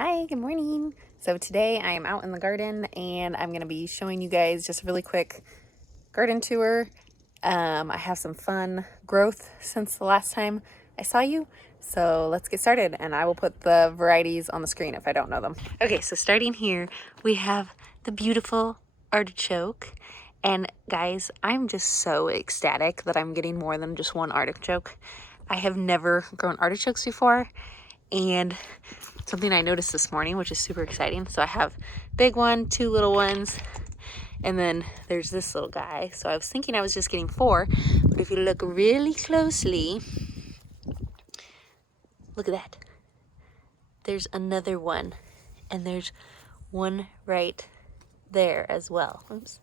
Hi, good morning. So today I am out in the garden and I'm going to be showing you guys just a really quick garden tour. I have some fun growth since the last time I saw you. So let's get started and I will put the varieties on the screen if I don't know them. Okay, so starting here, we have the beautiful artichoke. And guys, I'm just so ecstatic that I'm getting more than just one artichoke. I have never grown artichokes before, and something I noticed this morning, which is super exciting. So I have big one, two little ones, and then there's this little guy. So I was thinking I was just getting 4, but if you look really closely, look at that. There's another one, and there's one right there as well. Oops.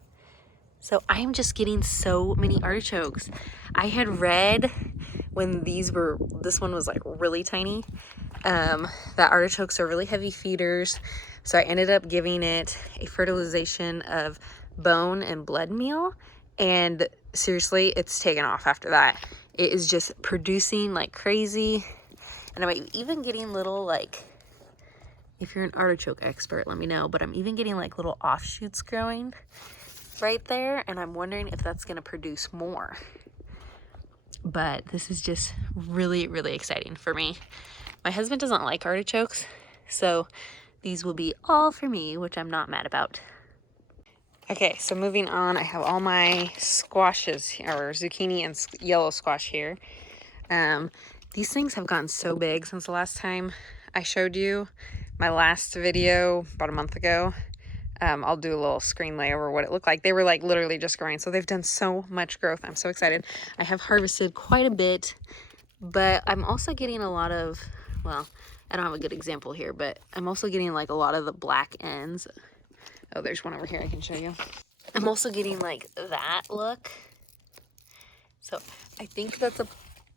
So I'm just getting so many artichokes. I had read when this one was like really tiny, that artichokes are really heavy feeders. So I ended up giving it a fertilization of bone and blood meal. And seriously, it's taken off after that. It is just producing like crazy. And I'm even getting little, like, if you're an artichoke expert, let me know. But I'm even getting like little offshoots growing right there, and I'm wondering if that's going to produce more. But this is just really, really exciting for me. My husband doesn't like artichokes, so these will be all for me, which I'm not mad about. Okay, so moving on, I have all my squashes, or zucchini and yellow squash here. These things have gotten so big since the last time I showed you my last video about a month ago. I'll do a little screen lay over what it looked like. They were like literally just growing, so they've done so much growth. I'm so excited. I have harvested quite a bit, but I'm also getting a lot of, well, I don't have a good example here, but I'm also getting like a lot of the black ends. Oh, there's one over here I can show you. I'm also getting like that look. So I think that's a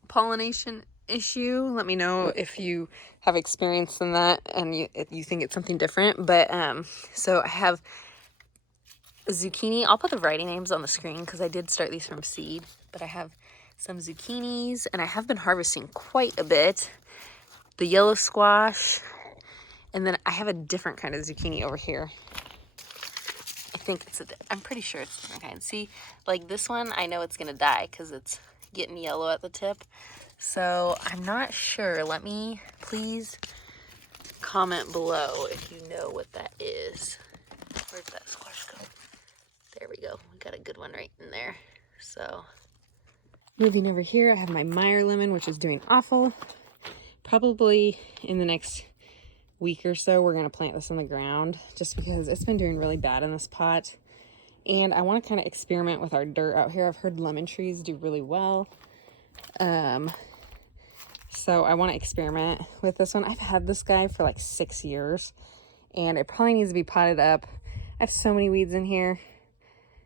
pollination issue. Let me know if you have experience in that and if you think it's something different. But so I have zucchini. I'll put the variety names on the screen because I did start these from seed, but I have some zucchinis and I have been harvesting quite a bit. The yellow squash, and then I have a different kind of zucchini over here. I'm pretty sure it's a different kind. See, like this one, I know it's gonna die because it's getting yellow at the tip. So I'm not sure. Let me please comment below if you know what that is. Where'd that squash go? There we go. We got a good one right in there. So moving over here, I have my Meyer Lemon, which is doing awful. Probably in the next week or so, we're going to plant this in the ground just because it's been doing really bad in this pot. And I want to kind of experiment with our dirt out here. I've heard lemon trees do really well. So I want to experiment with this one. I've had this guy for like 6 years and it probably needs to be potted up. I have so many weeds in here.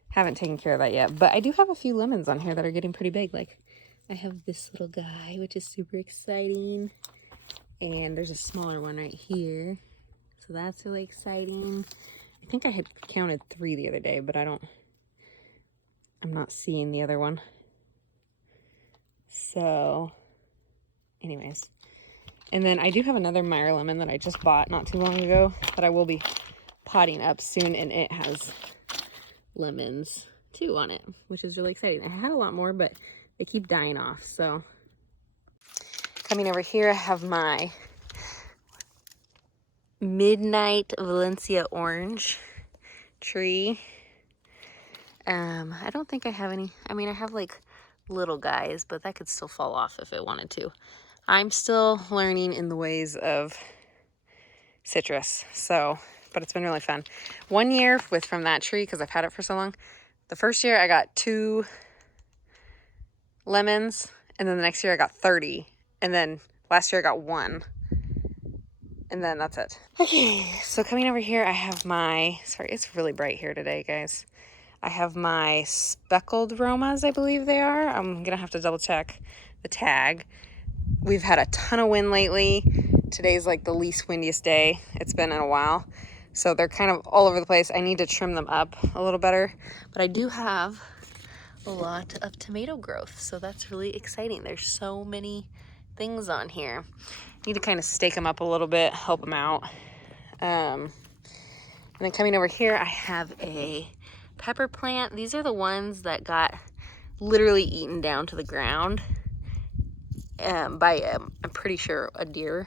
Haven't taken care of that yet, but I do have a few lemons on here that are getting pretty big. Like I have this little guy, which is super exciting. And there's a smaller one right here. So that's really exciting. I think I had counted 3 the other day, but I'm not seeing the other one. So anyways. And then I do have another Meyer Lemon that I just bought not too long ago that I will be potting up soon. And it has lemons too on it, which is really exciting. I had a lot more, but they keep dying off. So coming over here, I have my Midnight Valencia orange tree. I don't think I have any. I mean, I have like little guys, but that could still fall off if it wanted to. I'm still learning in the ways of citrus. So, but it's been really fun. 1 year from that tree, because I've had it for so long. The first year I got 2 lemons, and then the next year I got 30, and then last year I got 1. And then that's it. Okay, so coming over here, I have my, sorry, it's really bright here today, guys. I have my speckled Romas, I believe they are. I'm gonna have to double check the tag. We've had a ton of wind lately. Today's like the least windiest day it's been in a while. So they're kind of all over the place. I need to trim them up a little better. But I do have a lot of tomato growth, so that's really exciting. There's so many things on here. Need to kind of stake them up a little bit, help them out. And then coming over here, I have a pepper plant. These are the ones that got literally eaten down to the ground by, I'm pretty sure, a deer.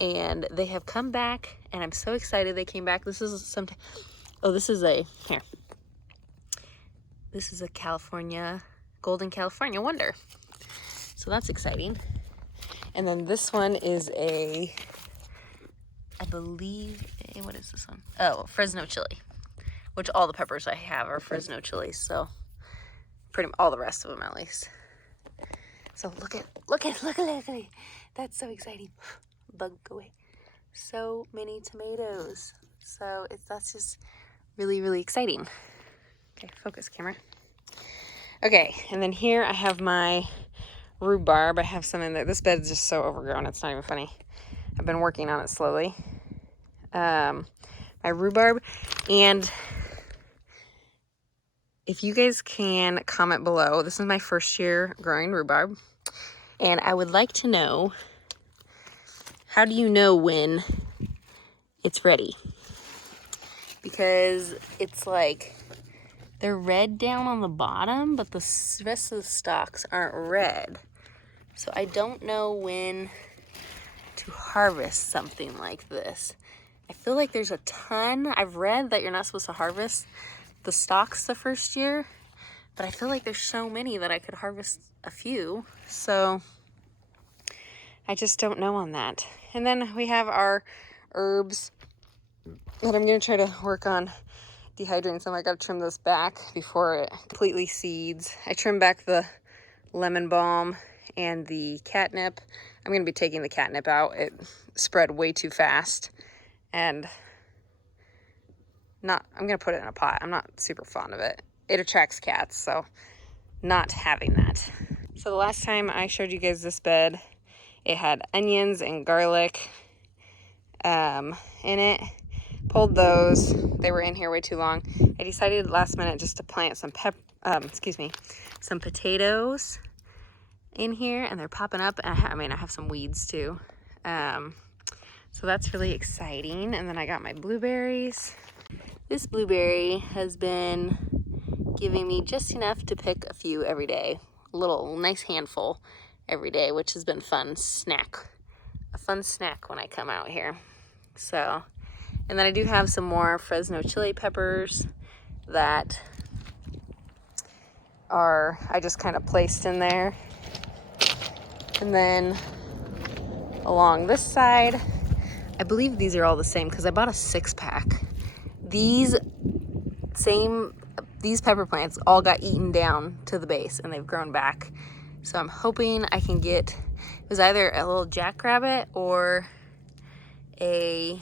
And they have come back, and I'm so excited they came back. This is this is a golden California wonder. So that's exciting. And then this one is I believe, what is this one? Oh, Fresno chili, which all the peppers I have are Fresno chilies. So pretty much all the rest of them at least. So look at me. That's so exciting. Bug, go away. So many tomatoes. So that's just really, really exciting. Okay, focus camera. Okay, and then here I have my rhubarb. I have some in there. This bed's just so overgrown, it's not even funny. I've been working on it slowly. My rhubarb, and if you guys can comment below, this is my first year growing rhubarb, and I would like to know, how do you know when it's ready? Because it's like they're red down on the bottom, but the rest of the stalks aren't red. So I don't know when to harvest something like this. I feel like there's a ton. I've read that you're not supposed to harvest the stalks the first year, but I feel like there's so many that I could harvest a few. So I just don't know on that. And then we have our herbs that I'm gonna try to work on dehydrating some. I gotta trim this back before it completely seeds. I trimmed back the lemon balm and the catnip. I'm gonna be taking the catnip out. It spread way too fast, and I'm gonna put it in a pot. I'm not super fond of it. It attracts cats, so not having that. So the last time I showed you guys this bed, it had onions and garlic in it. Pulled those. They were in here way too long. I decided last minute just to plant some some potatoes in here, and they're popping up. And I have some weeds too. So that's really exciting. And then I got my blueberries. This blueberry has been giving me just enough to pick a few every day. A little nice handful every day, which has been a fun snack when I come out here. So, and then I do have some more Fresno chili peppers that I just kind of placed in there. And then along this side, I believe these are all the same because I bought a 6-pack. These pepper plants all got eaten down to the base, and they've grown back. So I'm hoping I can get, it was either a little jackrabbit or a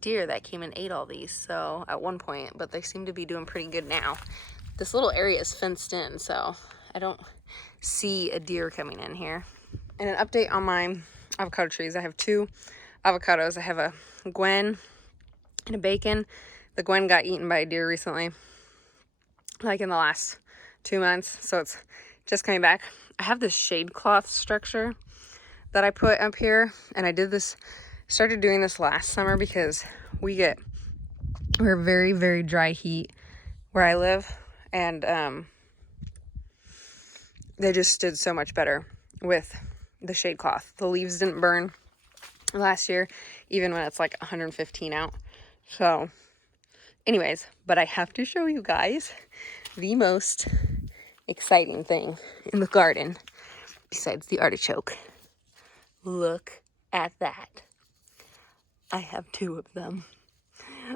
deer that came and ate all these, so at one point, but they seem to be doing pretty good now. This little area is fenced in, so I don't see a deer coming in here. And an update on my avocado trees. I have 2 avocados. I have a Gwen and a Bacon. The Gwen got eaten by a deer recently, like in the last 2 months, so it's just coming back. I have this shade cloth structure that I put up here, and I started doing this last summer because we're very, very dry heat where I live, and they just did so much better with the shade cloth. The leaves didn't burn last year, even when it's like 115 out. So anyways, but I have to show you guys the most exciting thing in the garden besides the artichoke. Look at that. I have 2 of them.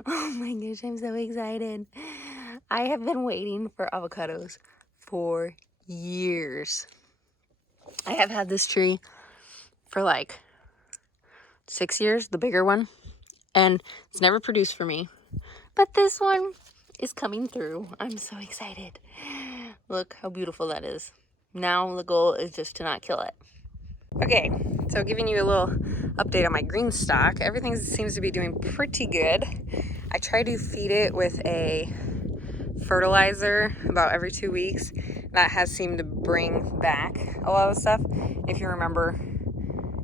Oh my gosh, I'm so excited. I have been waiting for avocados for years. I have had this tree for like 6 years, the bigger one, and it's never produced for me. But this one is coming through. I'm so excited. Look how beautiful that is. Now the goal is just to not kill it. Okay, so giving you a little update on my green stock. Everything seems to be doing pretty good. I try to feed it with a fertilizer about every 2 weeks. That has seemed to bring back a lot of stuff. If you remember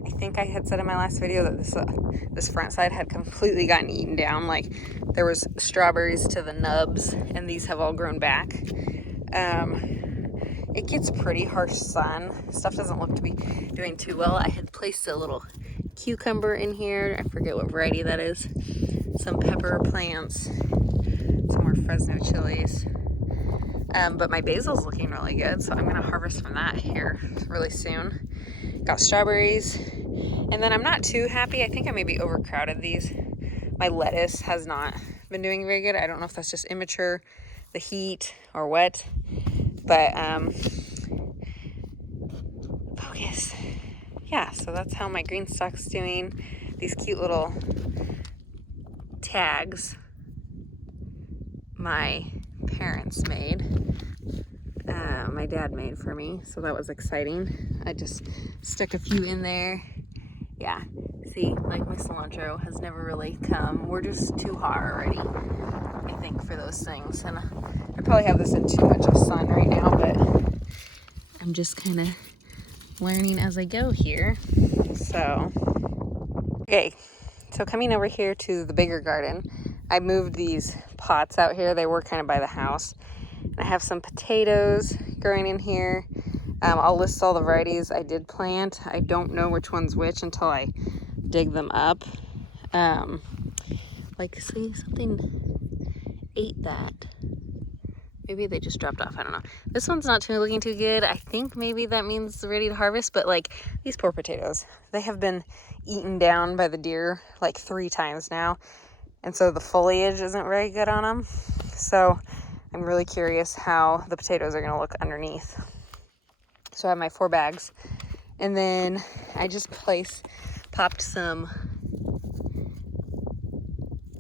I think I had said in my last video that this front side had completely gotten eaten down. Like there was strawberries to the nubs, and these have all grown back. It gets pretty harsh sun. Stuff doesn't look to be doing too well. I had placed a little cucumber in here. I forget what variety that is. Some pepper plants, some more Fresno chilies. But my basil's looking really good, so I'm gonna harvest from that here really soon. Got strawberries, and then I'm not too happy. I think I maybe overcrowded these. My lettuce has not been doing very good. I don't know if that's just immature, the heat, or what, but focus. Yeah, so that's how my green stock's doing. These cute little tags my parents made. My dad made for me, so that was exciting. I just stuck a few in there. Yeah, see, like my cilantro has never really come. We're just too hot already, I think, for those things. And I probably have this in too much of sun right now, but I'm just kind of learning as I go here. So, okay, so coming over here to the bigger garden, I moved these pots out here. They were kind of by the house. I have some potatoes growing in here. I'll list all the varieties I did plant. I don't know which one's which until I dig them up. Like, see, something ate that. Maybe they just dropped off. I don't know. This one's not looking too good. I think maybe that means it's ready to harvest, but like these poor potatoes, they have been eaten down by the deer like 3 times now. And so the foliage isn't very good on them. So I'm really curious how the potatoes are going to look underneath. So I have my 4 bags. And then I just popped some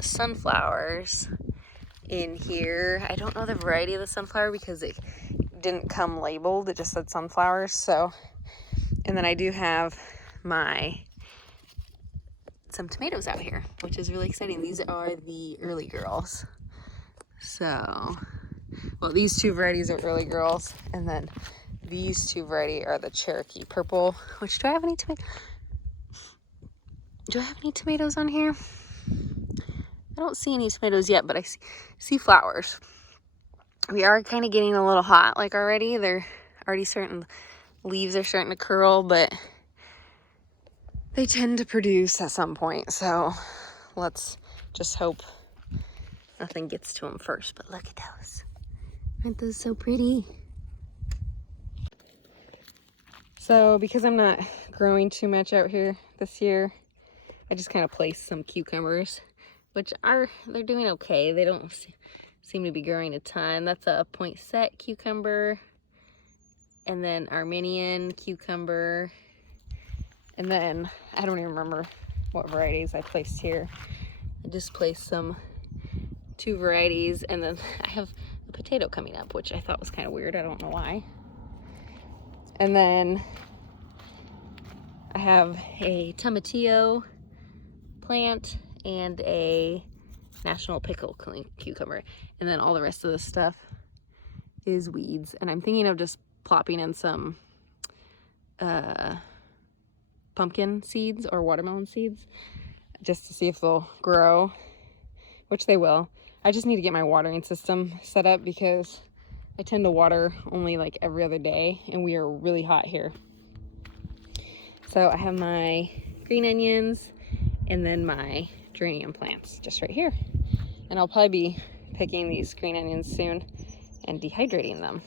sunflowers in here. I don't know the variety of the sunflower because it didn't come labeled. It just said sunflowers. So, and then I do have some tomatoes out here, which is really exciting. These are the early girls. So, well, these 2 varieties are early girls, and then these 2 varieties are the Cherokee purple. Which, do I have any tomatoes on here? I don't see any tomatoes yet, but I see flowers. We are kind of getting a little hot, like already. They're already leaves are starting to curl, but they tend to produce at some point. So let's just hope nothing gets to them first. But look at those. Aren't those so pretty? So because I'm not growing too much out here this year, I just kind of placed some cucumbers, which they're doing okay. They don't seem to be growing a ton. That's a poinsettia cucumber, and then Armenian cucumber, and then I don't even remember what varieties I placed here. I just placed 2 varieties, and then I have a potato coming up, which I thought was kind of weird. I don't know why. And then I have a tomatillo plant and a national pickle cucumber, and then all the rest of this stuff is weeds. And I'm thinking of just plopping in some pumpkin seeds or watermelon seeds just to see if they'll grow, which they will. I just need to get my watering system set up because I tend to water only like every other day, and we are really hot here. So I have my green onions and then my geranium plants just right here. And I'll probably be picking these green onions soon and dehydrating them.